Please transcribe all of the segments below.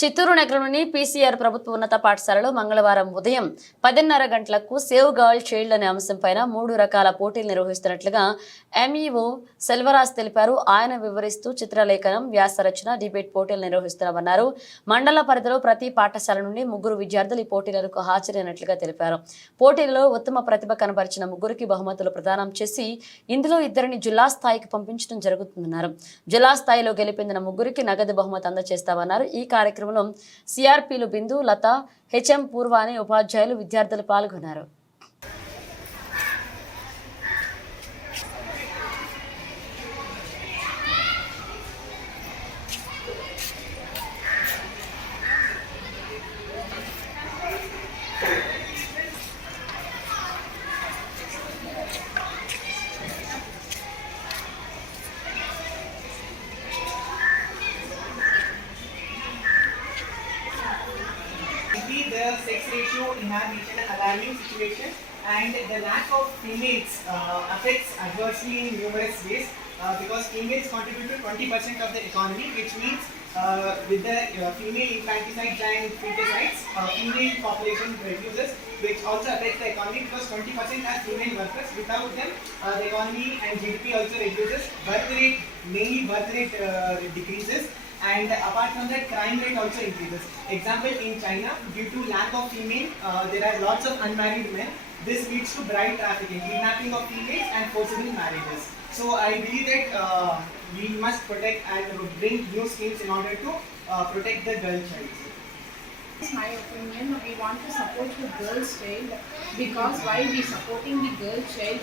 చిత్తూరు నగరంలోని పీసీఆర్ ప్రభుత్వ ఉన్నత పాఠశాలలో మంగళవారం ఉదయం పదిన్నర గంటలకు సేవ్ గర్ల్ చైల్డ్ అనే అంశంపైన మూడు రకాల పోటీలు నిర్వహిస్తున్నట్లుగా ఎంఈఓ e సెల్వరాజ్ తెలిపారు ఆయన వివరిస్తూ చిత్రలేఖనం వ్యాసరచన డిబేట్ పోటీలు నిర్వహిస్తున్నామన్నారు మండల పరిధిలో ప్రతి పాఠశాల నుండి ముగ్గురు విద్యార్థులు ఈ పోటీలకు హాజరైనట్లుగా తెలిపారు పోటీలలో ఉత్తమ ప్రతిభ కనబరిచిన ముగ్గురికి బహుమతులు ప్రదానం చేసి ఇందులో ఇద్దరిని జిల్లా స్థాయికి పంపించడం జరుగుతుందన్నారు జిల్లా స్థాయిలో గెలిపిందిన ముగ్గురికి నగదు బహుమతి అందజేస్తామన్నారు ఈ కార్యక్రమం కార్యక్రమంలో సిఆర్పీలు బిందు లత హెచ్ఎం పూర్వాణి ఉపాధ్యాయులు విద్యార్థులు పాల్గొన్నారు the sex ratio in our nation an alarming situation and the lack of females uh, affects adversely in numerous ways uh, because females contribute to 20% of the economy which means uh, with the uh, female infanticide and feticides, uh, female population reduces which also affects the economy because 20% are female workers. Without them, uh, the economy and GDP also reduces. Birth rate, mainly birth rate uh, decreases and apart from that crime rate also increases. Example in China due to lack of female uh, there are lots of unmarried men. This leads to bride trafficking, kidnapping of females and forcible marriages. So I believe that uh, we must protect and bring new schemes in order to uh, protect the girl child. It's my opinion, we want to support the girls' child because while we supporting the girls' child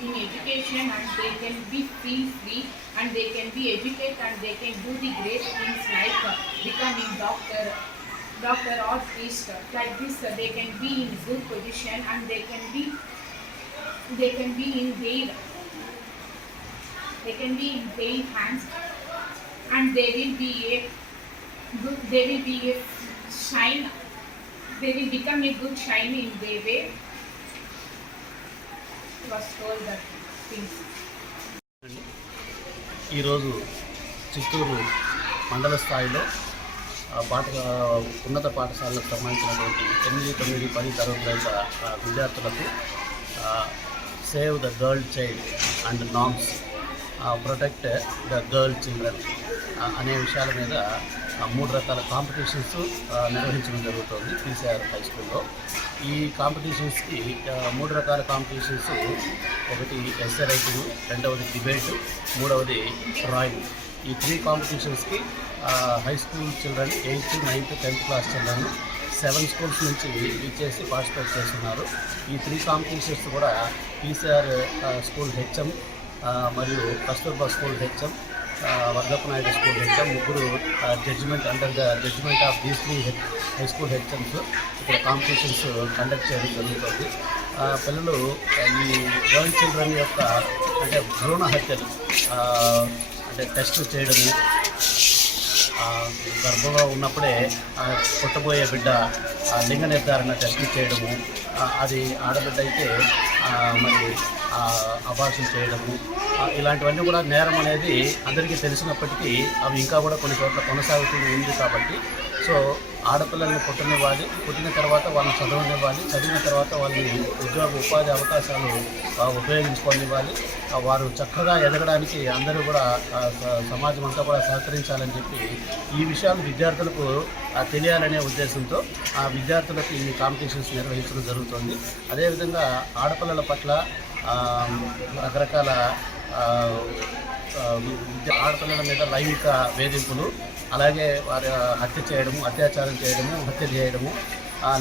in education and they can be feel free and they can be educated and they can do the great things like becoming doctor, doctor or priest. Like this, they can be in good position and they can be they can be in their they can be in their hands and they will be a they will be a shine. They will become a good shine in their way. Was told that things. ఈరోజు చిత్తూరు మండల స్థాయిలో పాఠ ఉన్నత పాఠశాలకు సంబంధించినటువంటి తొమ్మిది తొమ్మిది పది తరగతుల విద్యార్థులకు save the girl child and norms protect the girl children అనే విషయాల మీద మూడు రకాల కాంపిటీషన్స్ నిర్వహించడం జరుగుతుంది పీసీఆర్ హై స్కూల్లో ఈ కాంపిటీషన్స్కి మూడు రకాల కాంపిటీషన్స్ ఒకటి ఎస్ఏ రెండవది డిబేట్ మూడవది డ్రాయింగ్ ఈ three కాంపిటీషన్స్కి high school children eighth ninth tenth class children seven schools నుంచి ఇచ్చేసి పార్టిసిపేట్ చేస్తున్నారు ఈ త్రీ కాంపిటీషన్స్ కూడా పీసీఆర్ స్కూల్ హెచ్ఎం మరియు Kasturba school HM వర్గప్ప Naidu school HM ముగ్గురు judgement under the judgement of these H high school HMs ఇక్కడ competitions conduct చేయడం జరుగుతుంది పిల్లలు ఈ గర్ల్ చిల్డ్రన్ యొక్క అంటే భ్రూణ హత్యలు అంటే టెస్ట్ చేయడము గర్భంలో ఉన్నప్పుడే పుట్టబోయే బిడ్డ లింగ నిర్ధారణ టెస్ట్ చేయడము అది ఆడబిడ్డ అయితే మరి అబార్షన్ చేయడము ఇలాంటివన్నీ కూడా నేరం అనేది అందరికీ తెలిసినప్పటికీ అవి ఇంకా కూడా కొన్ని చోట్ల కొనసాగుతూ ఉంది కాబట్టి సో ఆడపిల్లల్ని పుట్టనివ్వాలి పుట్టిన తర్వాత వాళ్ళని చదవనివ్వాలి చదివిన తర్వాత వాళ్ళని ఉద్యోగ ఉపాధి అవకాశాలు ఉపయోగించుకోనివ్వాలి వారు చక్కగా ఎదగడానికి అందరూ కూడా సమాజం అంతా కూడా సహకరించాలని చెప్పి ఈ విషయాలు విద్యార్థులకు తెలియాలనే ఉద్దేశంతో ఆ విద్యార్థులకు ఈ కాంపిటీషన్స్ నిర్వహించడం జరుగుతుంది అదేవిధంగా ఆడపిల్లల పట్ల రకరకాల విద్య ఆడపిల్లల మీద లైంగిక వేధింపులు అలాగే వారి హత్య చేయడము అత్యాచారం చేయడము హత్య చేయడము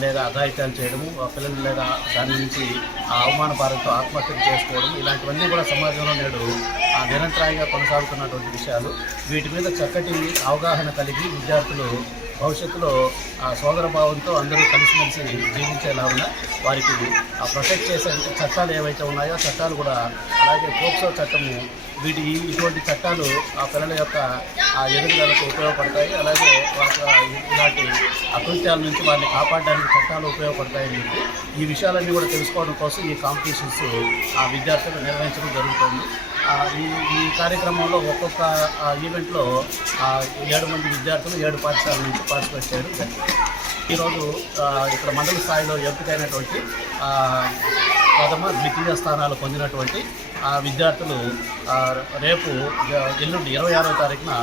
లేదా అఘాయిత్యాలు చేయడము పిల్లలు లేదా దాని నుంచి అవమాన భారంతో ఆత్మహత్యలు చేసుకోవడం ఇలాంటివన్నీ కూడా సమాజంలో నేడు నిరంతరాయంగా కొనసాగుతున్నటువంటి విషయాలు వీటి మీద చక్కటి అవగాహన కలిగి విద్యార్థులు భవిష్యత్తులో ఆ సోదర భావంతో అందరూ కలిసిమెలిసి జీవించేలాగా వారికి ఆ ప్రొటెక్ట్ చేసే చట్టాలు ఏవైతే ఉన్నాయో చట్టాలు కూడా అలాగే పోక్సో చట్టము వీటి ఇటువంటి చట్టాలు ఆ పిల్లల యొక్క ఆ ఎదుగుదలకు ఉపయోగపడతాయి అలాగే ఇలాంటి అకృత్యాల నుంచి వారిని కాపాడడానికి చట్టాలు ఉపయోగపడతాయని చెప్పి ఈ విషయాలన్నీ కూడా తెలుసుకోవడం కోసం ఈ కాంపిటీషన్స్ ఆ విద్యార్థులు నిర్వహించడం జరుగుతుంది ఈ ఈ కార్యక్రమంలో ఒక్కొక్క ఈవెంట్లో ఏడు మంది విద్యార్థులు ఏడు పాఠశాల నుంచి పార్టిసిపేట్ చేయడం జరిగింది ఈరోజు ఇక్కడ మండల స్థాయిలో ఎంపికైనటువంటి ప్రథమ ద్వితీయ స్థానాలు పొందినటువంటి ఆ విద్యార్థులు రేపు ఎల్లుండి ఇరవై ఆరో తారీఖున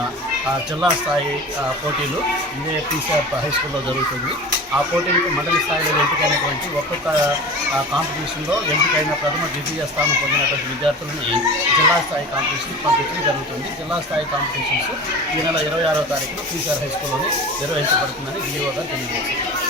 జిల్లా స్థాయి పోటీలు ఇదే పీసీఆర్ హై స్కూల్లో జరుగుతుంది ఆ పోటీలకు మండలి స్థాయిలో ఎంపికైనటువంటి ఒక్కొక్క కాంపిటీషన్లో ఎంపికైన ప్రథమ ద్వితీయ స్థానం పొందినటువంటి విద్యార్థులని జిల్లా స్థాయి కాంపిటీషన్ పంపించడం జరుగుతుంది జిల్లా స్థాయి కాంపిటీషన్స్ ఈ నెల ఇరవై ఆరో తారీఖున పీసీఆర్ హై స్కూల్లోని నిర్వహించబడుతుందని డిఓ తెలియజేస్తుంది